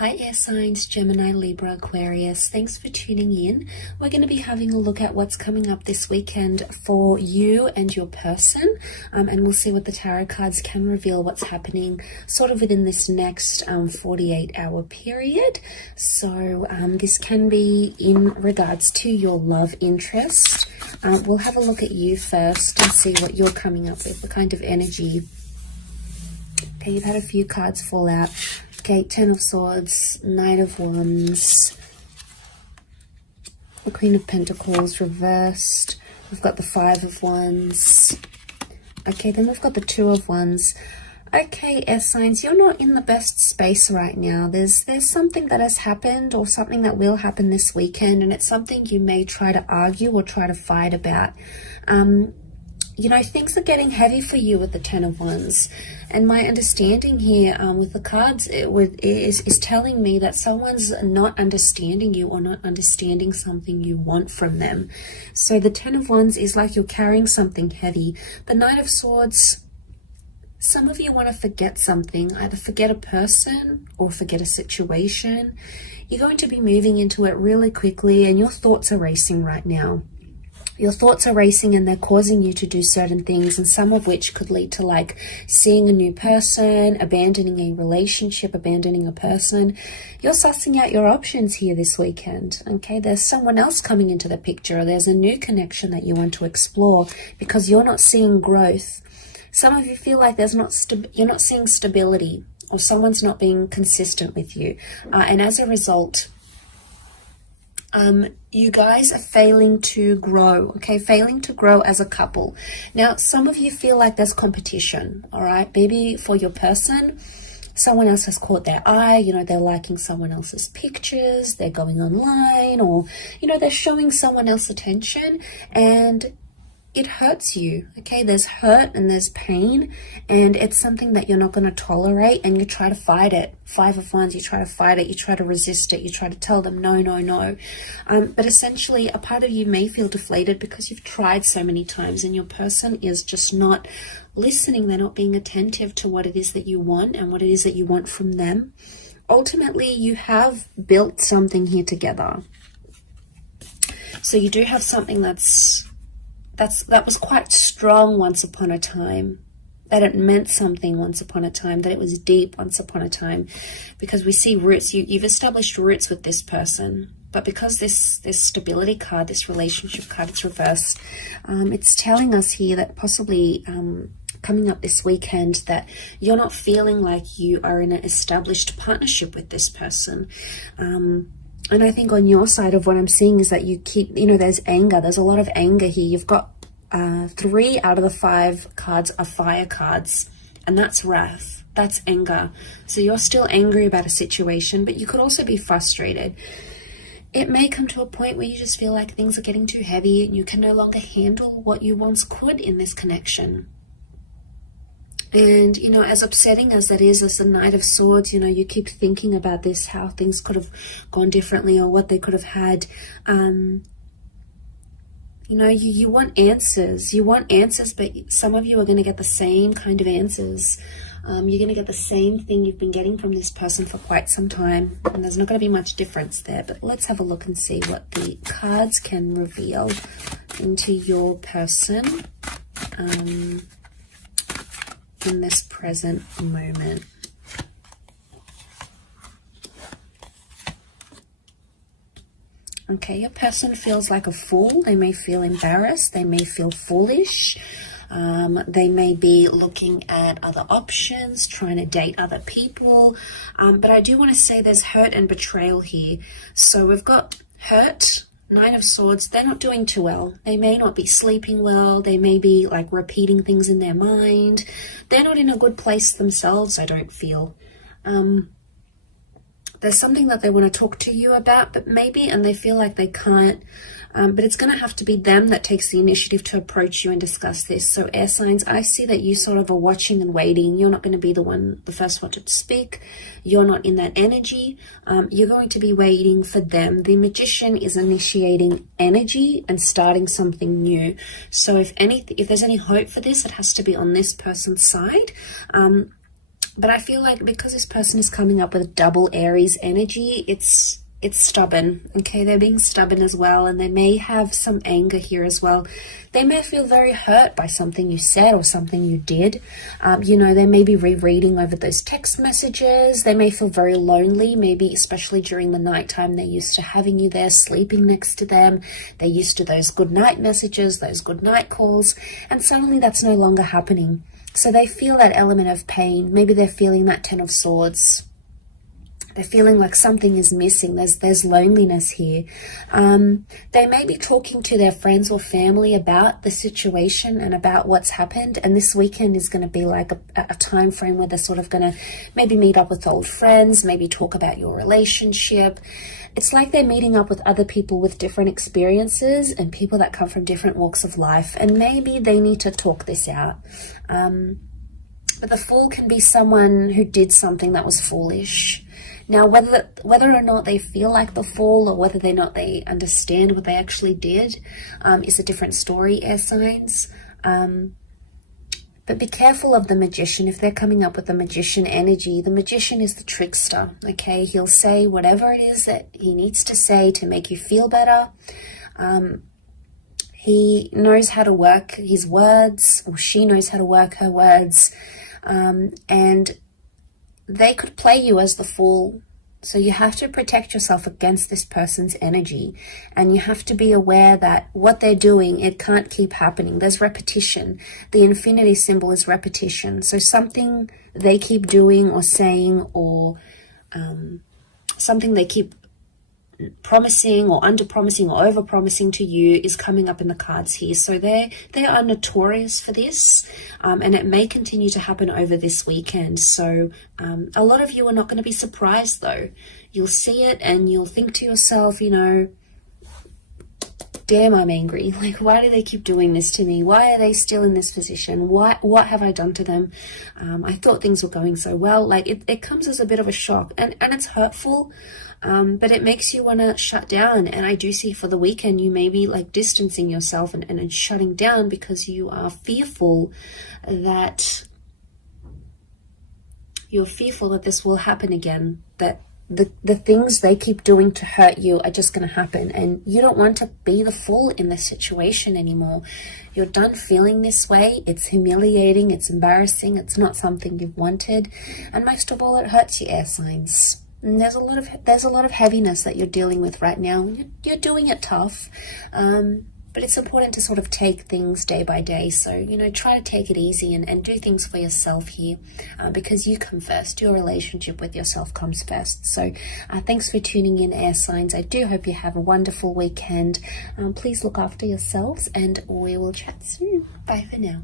Hi air signs, Gemini, Libra, Aquarius. Thanks for tuning in. We're going to be having a look at what's coming up this weekend for you and your person. And we'll see what the tarot cards can reveal, what's happening sort of within this next 48-hour period. So this can be in regards to your love interest. We'll have a look at you first and see what you're coming up with, the kind of energy. Okay, you've had a few cards fall out. Okay, Ten of Swords, Knight of Wands, the Queen of Pentacles reversed. We've got the Five of Wands. Okay, then we've got the Two of Wands. Okay, air signs, you're not in the best space right now. There's something that has happened or something that will happen this weekend, and it's something you may try to argue or try to fight about. You know, things are getting heavy for you with the Ten of Wands. And my understanding here with the cards is telling me that someone's not understanding you or not understanding something you want from them. So the Ten of Wands is like you're carrying something heavy. The Knight of Swords, some of you want to forget something, either forget a person or forget a situation. You're going to be moving into it really quickly and your thoughts are racing right now. Your thoughts are racing and they're causing you to do certain things, and some of which could lead to like seeing a new person, abandoning a relationship, abandoning a person. You're sussing out your options here this weekend. Okay, there's someone else coming into the picture. There's a new connection that you want to explore because you're not seeing growth. Some of you feel like you're not seeing stability, or someone's not being consistent with you. And as a result, you guys are failing to grow, okay? Failing to grow as a couple. Now, some of you feel like there's competition, all right? Maybe for your person, someone else has caught their eye, you know, they're liking someone else's pictures, they're going online, or, you know, they're showing someone else attention, and it hurts you, okay? There's hurt and there's pain, and it's something that you're not going to tolerate, and you try to fight it. Five of Wands, you try to fight it, you try to resist it, you try to tell them no, no, no. But essentially, a part of you may feel deflated because you've tried so many times, and your person is just not listening. They're not being attentive to what it is that you want and what it is that you want from them. Ultimately, you have built something here together. So you do have something that was quite strong once upon a time, that it meant something once upon a time, that it was deep once upon a time, because we see roots. You've established roots with this person, but because this stability card, this relationship card, it's reversed, it's telling us here that possibly coming up this weekend that you're not feeling like you are in an established partnership with this person. And I think on your side of what I'm seeing is that you keep, you know, there's anger. There's a lot of anger here. You've got 3 out of the 5 cards are fire cards, and that's wrath. That's anger. So you're still angry about a situation, but you could also be frustrated. It may come to a point where you just feel like things are getting too heavy and you can no longer handle what you once could in this connection. And, you know, as upsetting as that is, as the Knight of Swords, you know, you keep thinking about this, how things could have gone differently or what they could have had. You know, you want answers. You want answers, but some of you are going to get the same kind of answers. You're going to get the same thing you've been getting from this person for quite some time. And there's not going to be much difference there. But let's have a look and see what the cards can reveal into your person. In this present moment. Okay, your person feels like a fool. They may feel embarrassed. They may feel foolish. They may be looking at other options, trying to date other people. But I do want to say there's hurt and betrayal here. So we've got hurt, Nine of Swords. They're not doing too well. They may not be sleeping well. They may be like repeating things in their mind. They're not in a good place themselves, I don't feel. There's something that they want to talk to you about, but maybe, and they feel like they can't. But it's going to have to be them that takes the initiative to approach you and discuss this. So air signs, I see that you sort of are watching and waiting. You're not going to be the first one to speak. You're not in that energy. You're going to be waiting for them. The Magician is initiating energy and starting something new. So if there's any hope for this, it has to be on this person's side. But I feel like because this person is coming up with double Aries energy, it's stubborn. Okay, they're being stubborn as well, and they may have some anger here as well. They may feel very hurt by something you said or something you did. You know, they may be rereading over those text messages. They may feel very lonely, maybe especially during the nighttime. They're used to having you there, sleeping next to them. They're used to those good night messages, those good night calls, and suddenly that's no longer happening. So they feel that element of pain. Maybe they're feeling that Ten of Swords. They're feeling like something is missing. There's loneliness here. They may be talking to their friends or family about the situation and about what's happened. And this weekend is going to be like a time frame where they're sort of going to maybe meet up with old friends, maybe talk about your relationship. It's like they're meeting up with other people with different experiences and people that come from different walks of life. And maybe they need to talk this out. But the Fool can be someone who did something that was foolish. Now, whether or not they feel like the Fool or whether or not they understand what they actually did is a different story, air signs. But be careful of the Magician. If they're coming up with the Magician energy, the Magician is the trickster, okay? He'll say whatever it is that he needs to say to make you feel better. He knows how to work his words, or she knows how to work her words. And they could play you as the Fool. So you have to protect yourself against this person's energy. And you have to be aware that what they're doing, it can't keep happening. There's repetition. The infinity symbol is repetition. So something they keep doing or saying, or something they keep promising or under promising or over promising to you is coming up in the cards here. So they are notorious for this, and it may continue to happen over this weekend. So a lot of you are not going to be surprised though. You'll see it and you'll think to yourself, you know, damn, I'm angry. Like, why do they keep doing this to me? Why are they still in this position? What have I done to them? I thought things were going so well. Like, it comes as a bit of a shock, and it's hurtful, but it makes you want to shut down. And I do see for the weekend, you may be like distancing yourself and shutting down because you are fearful that this will happen again, that the things they keep doing to hurt you are just going to happen, and you don't want to be the Fool in this situation anymore. You're done feeling this way. It's humiliating, it's embarrassing, it's not something you've wanted, and most of all, it hurts you, air signs. And there's a lot of heaviness that you're dealing with right now. You're doing it tough, but it's important to sort of take things day by day. So, you know, try to take it easy and do things for yourself here, because you come first. Your relationship with yourself comes first. So thanks for tuning in, air signs. I do hope you have a wonderful weekend. Please look after yourselves, and we will chat soon. Bye for now.